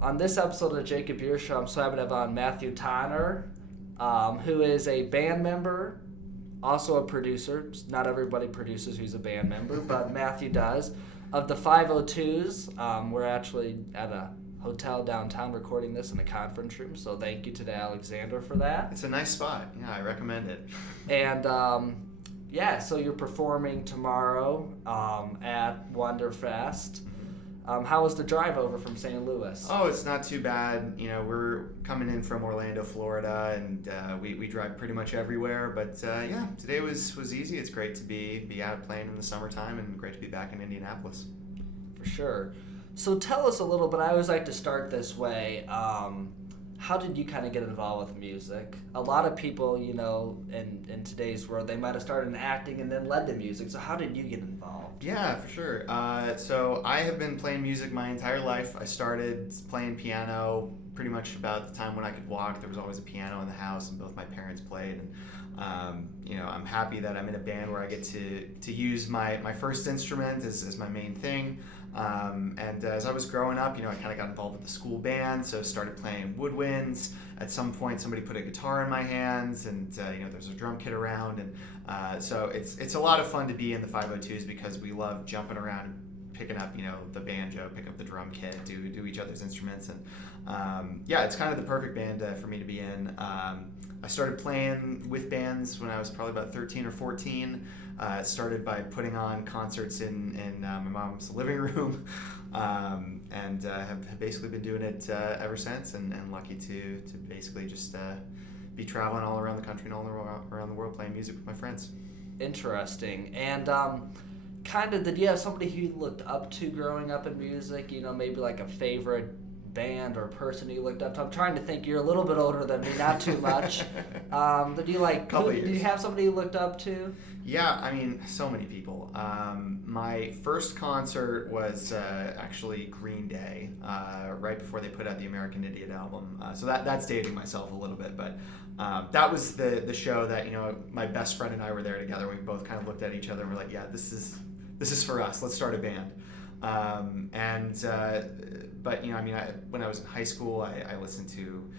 On this episode of the Jacob Buehrer Show, I'm so happy to have on Matthew Tanner, who is a band member, also a producer. Not everybody produces who's a band member, but Matthew does. Of the 502’s, we're actually at a hotel downtown recording this in a conference room, so thank you to Alexander for that. It's a nice spot. Yeah, I recommend it. And so you're performing tomorrow at Wonderfest. How was the drive over from St. Louis? Oh, it's not too bad. You know, we're coming in from Orlando, Florida, and we drive pretty much everywhere. But today was easy. It's great to be out playing in the summertime, and great to be back in Indianapolis. For sure. So tell us a little bit. I always like to start this way. How did you kind of get involved with music? A lot of people, you know, in today's world, they might have started in acting and then led to music. So how did you get involved? Yeah, for sure. So I have been playing music my entire life. I started playing piano pretty much about the time when I could walk. There was always a piano in the house, and both my parents played. And I'm happy that I'm in a band where I get to use my first instrument as my main thing. And as I was growing up, I kind of got involved with the school band, so started playing woodwinds. At some point, somebody put a guitar in my hands, and there's a drum kit around, and so it's a lot of fun to be in the 502’s because we love jumping around and picking up the banjo, pick up the drum kit, do each other's instruments, and it's kind of the perfect band for me to be in. I started playing with bands when I was probably about 13 or 14. Started by putting on concerts in my mom's living room, and have basically been doing it ever since, and lucky to basically just be traveling all around the country and all around the world playing music with my friends. Interesting. And did you have somebody who you looked up to growing up in music? Maybe like a favorite band or person you looked up to? I'm trying to think. You're a little bit older than me, not too much. Did you have somebody you looked up to? Yeah, I mean, so many people. My first concert was actually Green Day, right before they put out the American Idiot album. So that's dating myself a little bit, but that was the show that my best friend and I were there together. We both kind of looked at each other and were like, yeah, this is for us. Let's start a band. When I was in high school, I listened to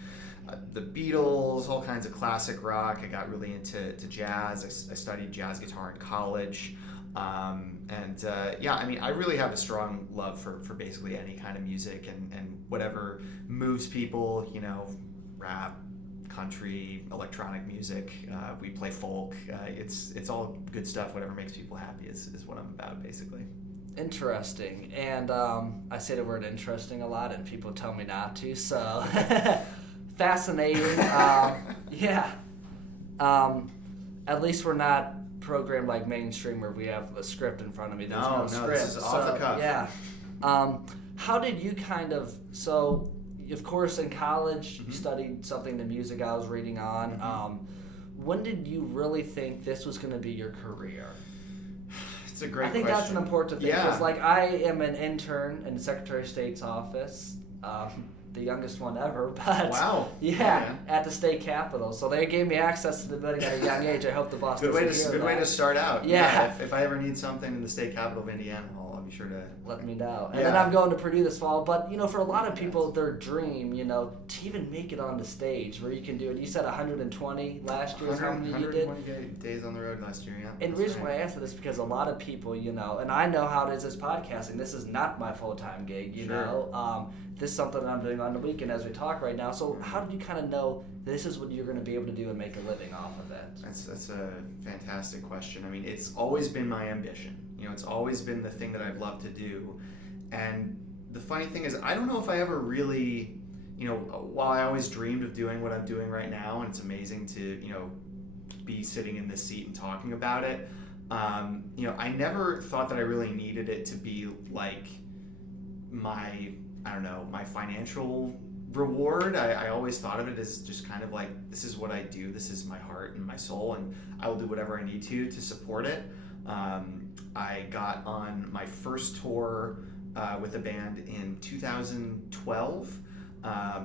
the Beatles, all kinds of classic rock. I got really into jazz. I studied jazz guitar in college. I really have a strong love for basically any kind of music and whatever moves people, rap, country, electronic music. We play folk. It's all good stuff. Whatever makes people happy is what I'm about, basically. Interesting. And I say the word interesting a lot, and people tell me not to, so fascinating. At least we're not programmed like mainstream where we have a script in front of me. There's no script. This is off the cuff. Yeah. How did you so of course in college you studied something, the music I was reading on. When did you really think this was going to be your career? It's a great question. I think that's an important thing, because I am an intern in the Secretary of State's office, the youngest one ever, but wow. At the state capitol. So they gave me access to the building at a young age. I hope the boss good way to start out. Yeah. If I ever need something in the state capital of Indiana, I'll be sure to let me know. And then I'm going to Purdue this fall. But for a lot of people, their dream, to even make it on the stage where you can do it. You said 120 last year is how many you did? 120 days on the road last year. Yeah. And the reason why I asked this is because a lot of people, and I know how it is as podcasting. This is not my full-time gig. This is something that I'm doing on the weekend as we talk right now. So how did you kind of know this is what you're going to be able to do and make a living off of it? That's a fantastic question. I mean, it's always been my ambition. It's always been the thing that I've loved to do. And the funny thing is, I don't know if I ever really, while I always dreamed of doing what I'm doing right now, and it's amazing to, be sitting in this seat and talking about it, I never thought that I really needed it to be like my financial reward. I always thought of it as just kind of like, this is what I do, this is my heart and my soul, and I will do whatever I need to support it. I got on my first tour with a band in 2012.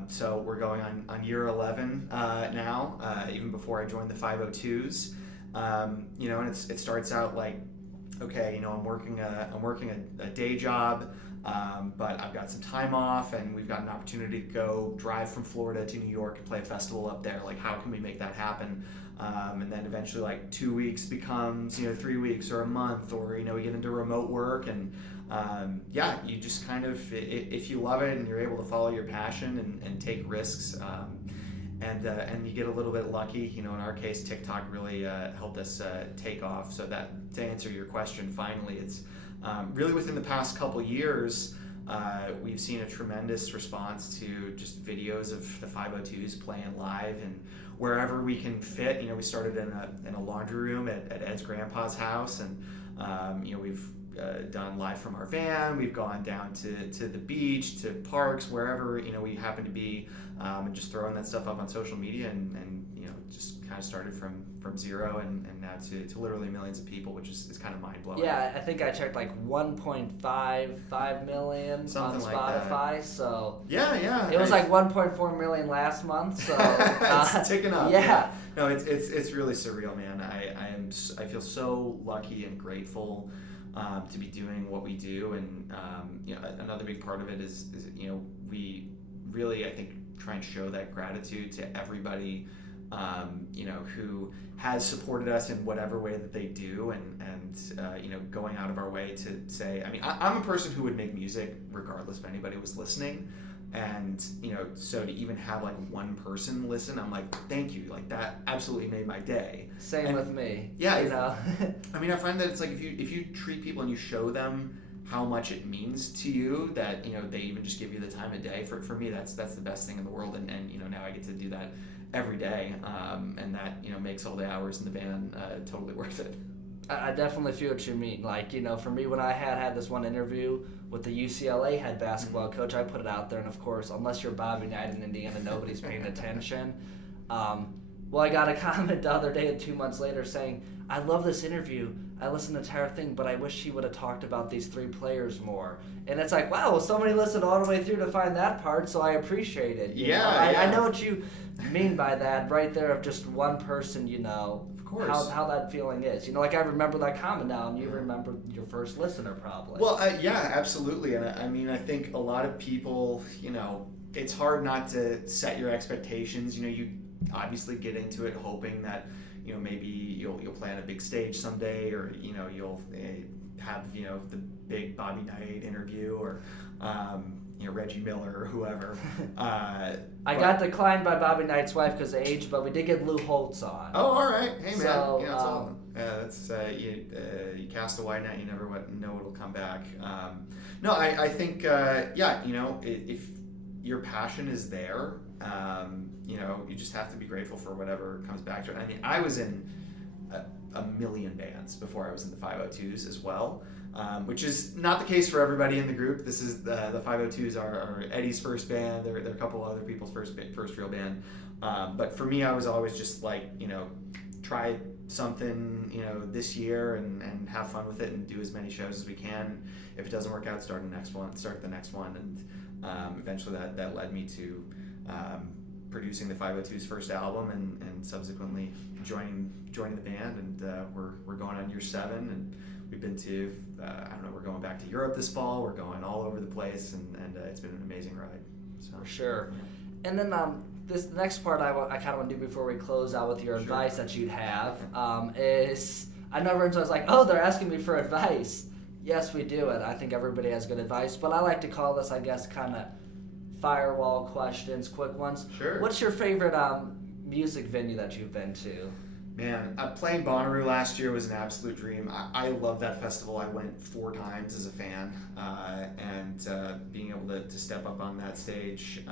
So we're going on year 11 now, even before I joined the 502’s. And it starts out like, okay, I'm working a day job. But I've got some time off, and we've got an opportunity to go drive from Florida to New York and play a festival up there. Like, how can we make that happen? And then eventually, like, 2 weeks becomes 3 weeks or a month, or we get into remote work, and you just kind of, if you love it and you're able to follow your passion and take risks. And you get a little bit lucky. In our case, TikTok really helped us take off. So that, to answer your question, finally, it's really within the past couple years, we've seen a tremendous response to just videos of the 502's playing live and wherever we can fit. We started in a laundry room at Ed's grandpa's house, and we've done live from our van. We've gone down to the beach, to parks, wherever we happen to be, and just throwing that stuff up on social media, and just kind of started from zero and now to literally millions of people, which is kind of mind blowing. Yeah, I think I checked like 1.55 million Something on like Spotify. that. So Yeah. it was like 1.4 million last month. So it's ticking up. Yeah. No, it's really surreal, man. I feel so lucky and grateful to be doing what we do, and another big part of it is we really, I think, try and show that gratitude to everybody who has supported us in whatever way that they do, and going out of our way to say, I'm a person who would make music regardless if anybody was listening, and so to even have like one person listen, I'm like, thank you, like that absolutely made my day. Same with me. Yeah, I find that it's like if you treat people and you show them how much it means to you, that they even just give you the time of day. For me, that's the best thing in the world, and now I get to do that every day, and that makes all the hours in the van totally worth it. I definitely feel what you mean. Like, for me, when I had this one interview with the UCLA head basketball coach, I put it out there, and of course, unless you're Bobby Knight in Indiana, nobody's paying attention. Well, I got a comment the other day, 2 months later, saying, I love this interview. I listened to the entire thing, but I wish he would have talked about these three players more. And it's like, wow, well, somebody listened all the way through to find that part, so I appreciate it. I know what you mean by that right there, of just one person, Of course. how that feeling is. Like I remember that comment now, and you remember your first listener probably. Well, yeah, absolutely. And I think a lot of people, it's hard not to set your expectations. You obviously get into it hoping that maybe you'll play on a big stage someday, or you'll have the big Bobby Knight interview, or Reggie Miller or whoever. I got declined by Bobby Knight's wife because of age, but we did get Lou Holtz on. Oh, all right. Hey, man. So, that's you cast a wide net, you never know it'll come back. No, I think if your passion is there, you just have to be grateful for whatever comes back to it. I was in a million bands before I was in the 502's as well, which is not the case for everybody in the group. This is the 502's are Eddie's first band. They're a couple other people's first real band. But for me, I was always just like, try something, this year and have fun with it and do as many shows as we can. If it doesn't work out, start the next one. And eventually that led me to producing the 502's first album and subsequently joining the band, and we're going on year 7, and we've been to we're going back to Europe this fall. We're going all over the place, and it's been an amazing ride. So. For sure. And then this next part I kind of want to do before we close out with your advice that you'd have is, I know everyone's always like, oh, they're asking me for advice. Yes, we do it. I think everybody has good advice, but I like to call this, I guess, kind of firewall questions, quick ones. Sure. What's your favorite music venue that you've been to? Man, playing Bonnaroo last year was an absolute dream. I love that festival. I went 4 times as a fan, and being able to step up on that stage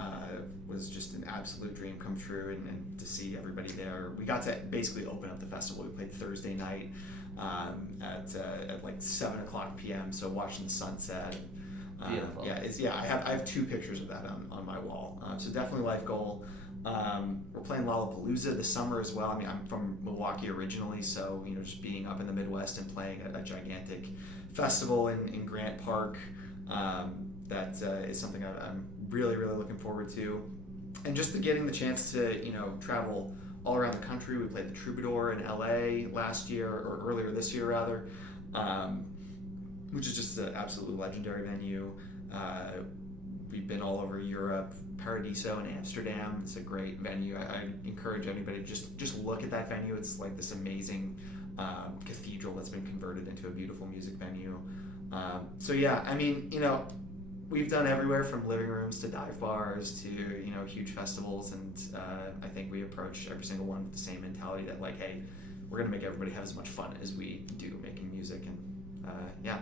was just an absolute dream come true, and to see everybody there. We got to basically open up the festival. We played Thursday night at like 7:00 p.m., so watching the sunset. Beautiful. I have 2 pictures of that on my wall. So definitely life goal. We're playing Lollapalooza this summer as well. I'm from Milwaukee originally, so just being up in the Midwest and playing a gigantic festival in Grant Park, that is something I'm really, really looking forward to. And just getting the chance to travel all around the country. We played the Troubadour in LA last year, or earlier this year rather, which is just an absolutely legendary venue. We've been all over Europe. Paradiso in Amsterdam. It's a great venue. I encourage anybody to just look at that venue. It's like this amazing cathedral that's been converted into a beautiful music venue. So yeah, I mean, we've done everywhere from living rooms to dive bars to huge festivals, and I think we approach every single one with the same mentality that like, hey, we're gonna make everybody have as much fun as we do making music, and yeah.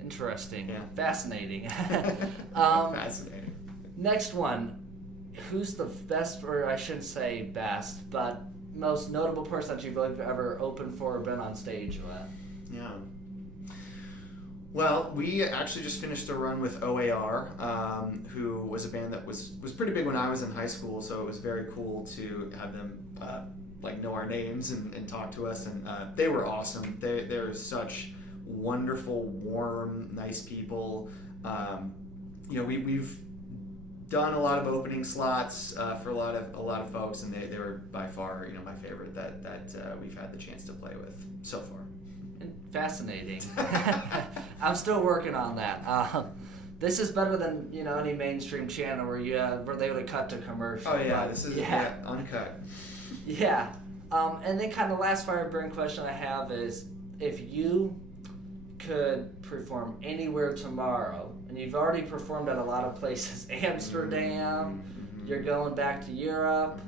Interesting. Yeah. Fascinating. Fascinating. Next one. Who's the best, or I shouldn't say best, but most notable person that you've ever opened for or been on stage with? Yeah. Well, we actually just finished a run with OAR, who was a band that was pretty big when I was in high school, so it was very cool to have them know our names and talk to us, and they were awesome. They're such wonderful, warm, nice people. We've done a lot of opening slots for a lot of folks, and they were by far my favorite that we've had the chance to play with so far. Fascinating. I'm still working on that. This is better than any mainstream channel where they would cut to commercial. Oh yeah, this is uncut. Yeah. And then kind of last fireburn question I have is, if you could perform anywhere tomorrow, and you've already performed at a lot of places, Amsterdam, you're going back to Europe,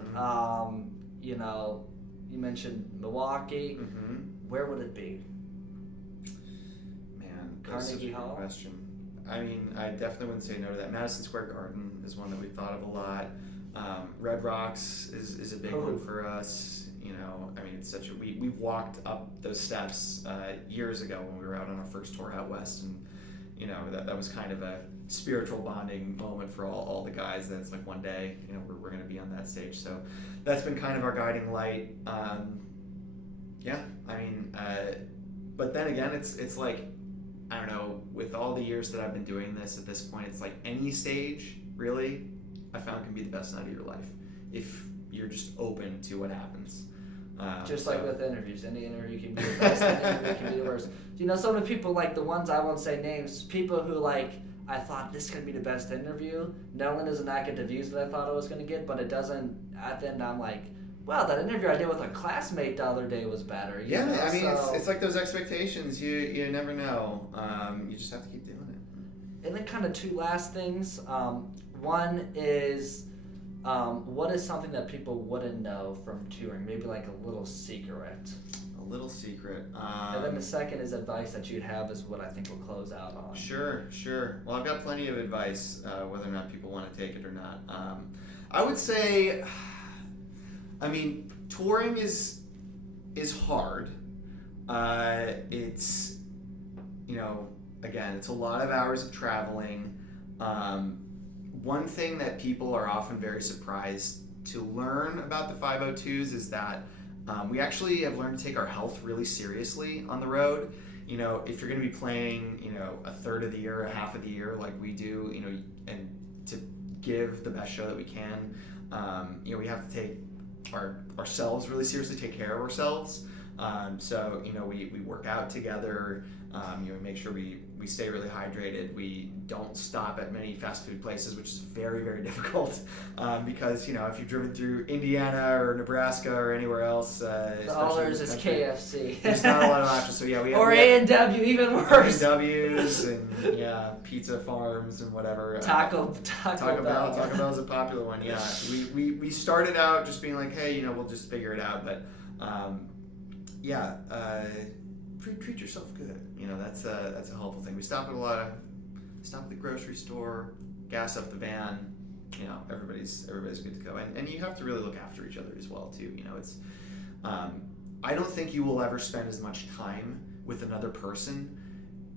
you mentioned Milwaukee, where would it be? Man, Carnegie Hall? Question. I mean, I definitely wouldn't say no to that. Madison Square Garden is one that we've thought of a lot. Red Rocks is a big one for us. I mean, it's we've walked up those steps years ago when we were out on our first tour out west, and that was kind of a spiritual bonding moment for all the guys. That's like one day we're going to be on that stage, so that's been kind of our guiding light. Yeah, I mean, but then again, it's like, I don't know, with all the years that I've been doing this, at this point, it's like any stage really I found can be the best night of your life if you're just open to what happens. Just like with interviews, any interview can be the best, any interview can be the worst. Some of the people, like the ones, I won't say names, people who I thought this could be the best interview, not only does it not get the views that I thought it was going to get, but it doesn't, at the end I'm like, wow, that interview I did with a classmate the other day was better. I mean, it's like those expectations, you never know. You just have to keep doing it. And then kind of two last things. One is, what is something that people wouldn't know from touring? Maybe like a little secret. A little secret. And then the second is advice that you'd have, is what I think we'll close out on. Sure. Well, I've got plenty of advice, whether or not people want to take it or not. I would say, I mean, touring is hard. It's, again, it's a lot of hours of traveling. One thing that people are often very surprised to learn about the 502's is that we actually have learned to take our health really seriously on the road. If you're going to be playing, a third of the year, a half of the year, like we do, and to give the best show that we can, we have to take ourselves really seriously, take care of ourselves. So we work out together. We make sure we stay really hydrated. We don't stop at many fast food places, which is very, very difficult because if you've driven through Indiana or Nebraska or anywhere else, all there is KFC. There's not a lot of options. So yeah, or A&W, even worse. A&Ws and pizza farms and whatever. Taco Bell. Taco Bell is a popular one. Yeah, we started out just being like, hey, we'll just figure it out, but treat yourself good. That's a helpful thing. We stop at the grocery store, gas up the van. Everybody's good to go, and you have to really look after each other as well too. It's I don't think you will ever spend as much time with another person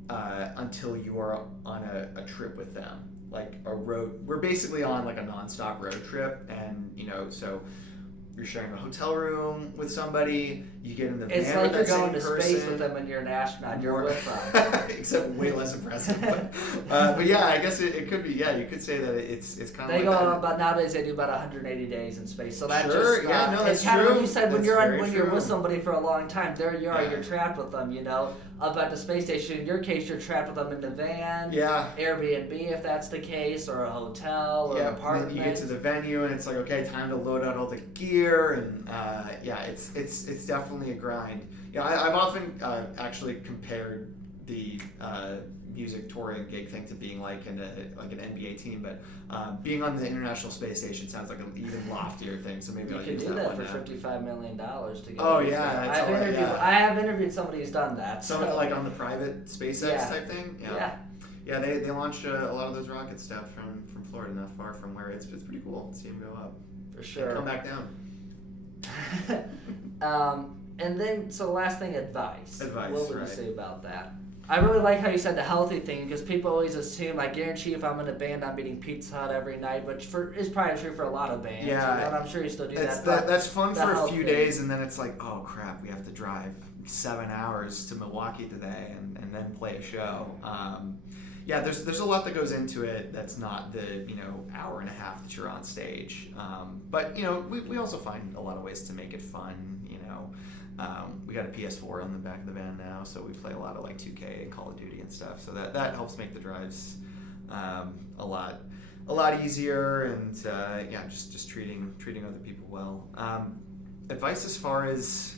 until you are on a trip with them, like a road. We're basically on like a nonstop road trip, and so you're sharing a hotel room with somebody. You get in the van It's like with you're that same going to space person. with them and you're an astronaut. You're with them. Except way less impressive. But yeah, I guess it could be. Yeah, you could say that it's kind of. They like go that. about nowadays. They do about 180 days in space. So that Sure, just yeah, no, that's it's kind of true. what you said when That's you're very when you're true. with somebody for a long time. There you are. Yeah. You're trapped with them. You know, up at the space station. In your case, you're trapped with them in the van. Yeah. Airbnb if that's the case, or a hotel or Yeah, an and apartment. then you get to the venue and it's like, okay, time to load out all the gear, and yeah, it's definitely a grind. You know, I've often actually compared the music touring gig thing to being like an NBA team, but being on the International Space Station sounds like an even loftier thing. So maybe You I'll could use do that that one for now. $55 million to get. Oh, into yeah, that. that's all right, yeah. I have interviewed somebody who's done that. Someone so- like on the private SpaceX Yeah. type thing. Yeah. Yeah, they launched a lot of those rockets down from Florida, not far from where it's pretty cool to see them go up. For sure. And come back down. And then, so last thing, advice. Advice, What would right. you say about that? I really like how you said the healthy thing, because people always assume, I guarantee if I'm in a band, I'm eating Pizza Hut every night, which is probably true for a lot of bands. Yeah. You know, and I'm sure you still do It's that. that's fun the for a health few thing. days, and then it's like, oh crap, we have to drive 7 hours to Milwaukee today, and then play a show. Yeah, there's a lot that goes into it that's not the hour and a half that you're on stage. But we also find a lot of ways to make it fun. We got a PS4 on the back of the van now, so we play a lot of like 2K and Call of Duty and stuff. So that helps make the drives a lot easier, and yeah, just treating other people well. Advice as far as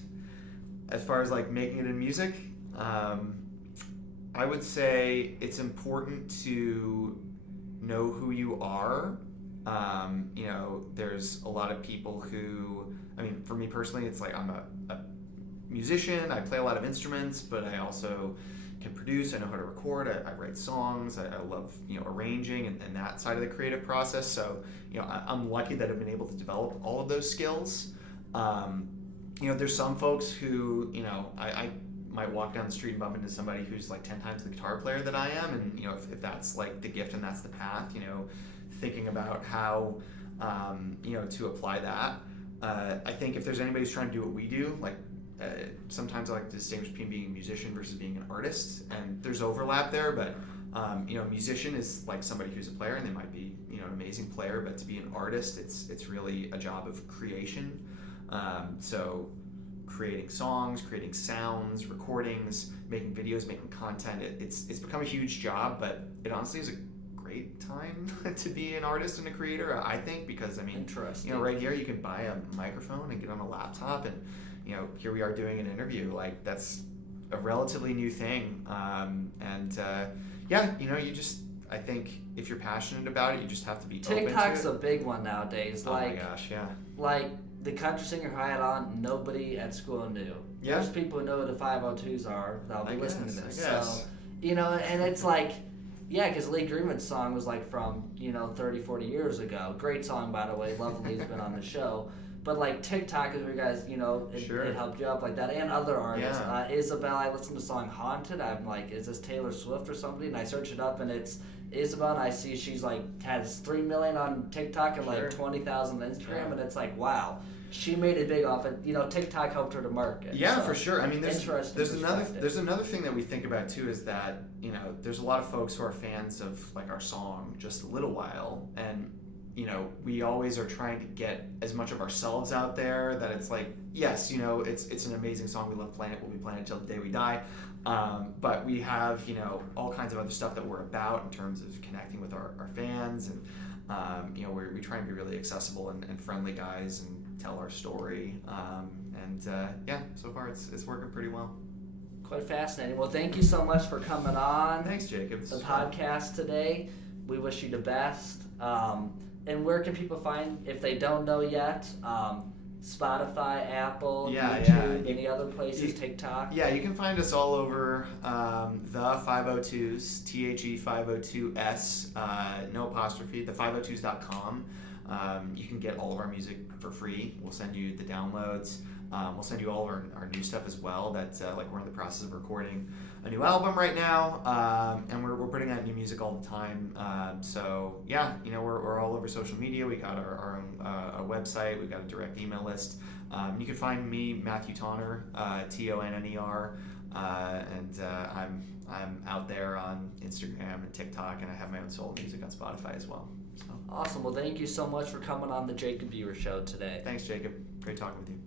like making it in music. I would say it's important to know who you are. There's a lot of people who, for me personally, it's like I'm a musician. I play a lot of instruments, but I also can produce. I know how to record. I write songs. I love arranging and that side of the creative process. So I'm lucky that I've been able to develop all of those skills. There's some folks who I might walk down the street and bump into somebody who's like 10 times the guitar player that I am, and if that's like the gift and that's the path, thinking about how to apply that. I think if there's anybody who's trying to do what we do, like sometimes I like to distinguish between being a musician versus being an artist, and there's overlap there, but a musician is like somebody who's a player, and they might be an amazing player, but to be an artist, it's really a job of creation. So creating songs, creating sounds, recordings, making videos, making content, it's become a huge job, but it honestly is a great time to be an artist and a creator, I think, because Interesting. right here you can buy a microphone and get on a laptop, and here we are doing an interview. Like, that's a relatively new thing, yeah, I think if you're passionate about it, you just have to be open to it. TikTok's a big one nowadays. Oh my gosh, yeah. Like the country singer who I had on, nobody at school knew. Yeah. There's people who know who the 502's are that'll be listening to this. I guess. So, and it's like, yeah, because Lee Greenwood's song was like from 30, 40 years ago. Great song, by the way. Lovely's been on the show. But like TikTok is where you guys, Sure. it helped you up like that, and other artists. Yeah. Isabel, I listened to the song Haunted. I'm like, is this Taylor Swift or somebody? And I search it up, and it's Isabel, and I see she's like has 3 million on TikTok and Sure. like 20,000 on Instagram, Yeah. and it's like, wow, she made it big off it. TikTok helped her to market. Yeah, so, for sure. interesting There's another thing that we think about too, is that there's a lot of folks who are fans of like our song Just a Little While, and we always are trying to get as much of ourselves out there that it's like, yes, it's an amazing song. We love playing it. We'll be playing it till the day we die. But we have, all kinds of other stuff that we're about in terms of connecting with our fans, and we try and be really accessible and friendly guys and tell our story. Yeah, so far it's working pretty well. Quite fascinating. Well, thank you so much for coming on. Thanks, Jacob. This The is fun. podcast today. We wish you the best. And where can people find, if they don't know yet, Spotify, Apple, Yeah, YouTube, yeah. any other places, TikTok? Yeah, you can find us all over the 502's, THE502S, no apostrophe, the 502's.com. You can get all of our music for free. We'll send you the downloads. We'll send you all of our new stuff as well that like we're in the process of recording a new album right now, and we're putting out new music all the time. So yeah, we're all over social media. We got our own a website. We've got a direct email list. You can find me, Matthew Tonner, Tonner, and I'm out there on Instagram and TikTok, and I have my own solo music on Spotify as well. So. Awesome. Well, thank you so much for coming on the Jacob Buehrer Show today. Thanks, Jacob. Great talking with you.